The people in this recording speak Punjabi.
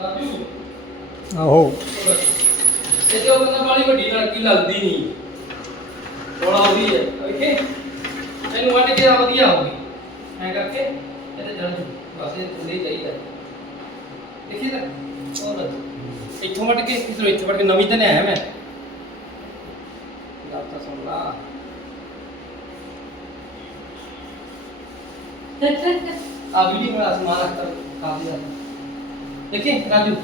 ਰਾਜੂ ਆਹੋ ਇਹ ਤੇ ਉਹ ਕਹਿੰਦਾ ਵਾਲੀ ਵੱਡੀ ਲੜਕੀ ਲੱਗਦੀ ਨਹੀਂ ਥੋੜਾ ਹੋ ਗਈ ਹੈ ਓਕੇ ਇਹਨੂੰ ਵੱਢ ਕੇ ਆ ਵਧੀਆ ਹੋਊਗੀ ਐ ਕਰਕੇ ਇਹਦੇ ਜੜ ਬਸ ਇਹ ਥੱਲੇ ਚਾਹੀਦਾ ਦੇਖੀ ਤਾਂ ਹੋਰ ਇੱਥੋਂ ਵੱਢ ਕੇ ਕਿਧਰੋਂ ਇੱਥੋਂ ਵੱਢ ਕੇ ਨਵੀਂ ਤਾਂ ਨਹੀਂ ਆਇਆ ਮੈਂ ਗੱਲ ਤਾਂ ਸੁਣ ਲਾ ਆ ਵੀਡੀਓ में आसमान अख्तर काफी ज्यादा देखिए राजू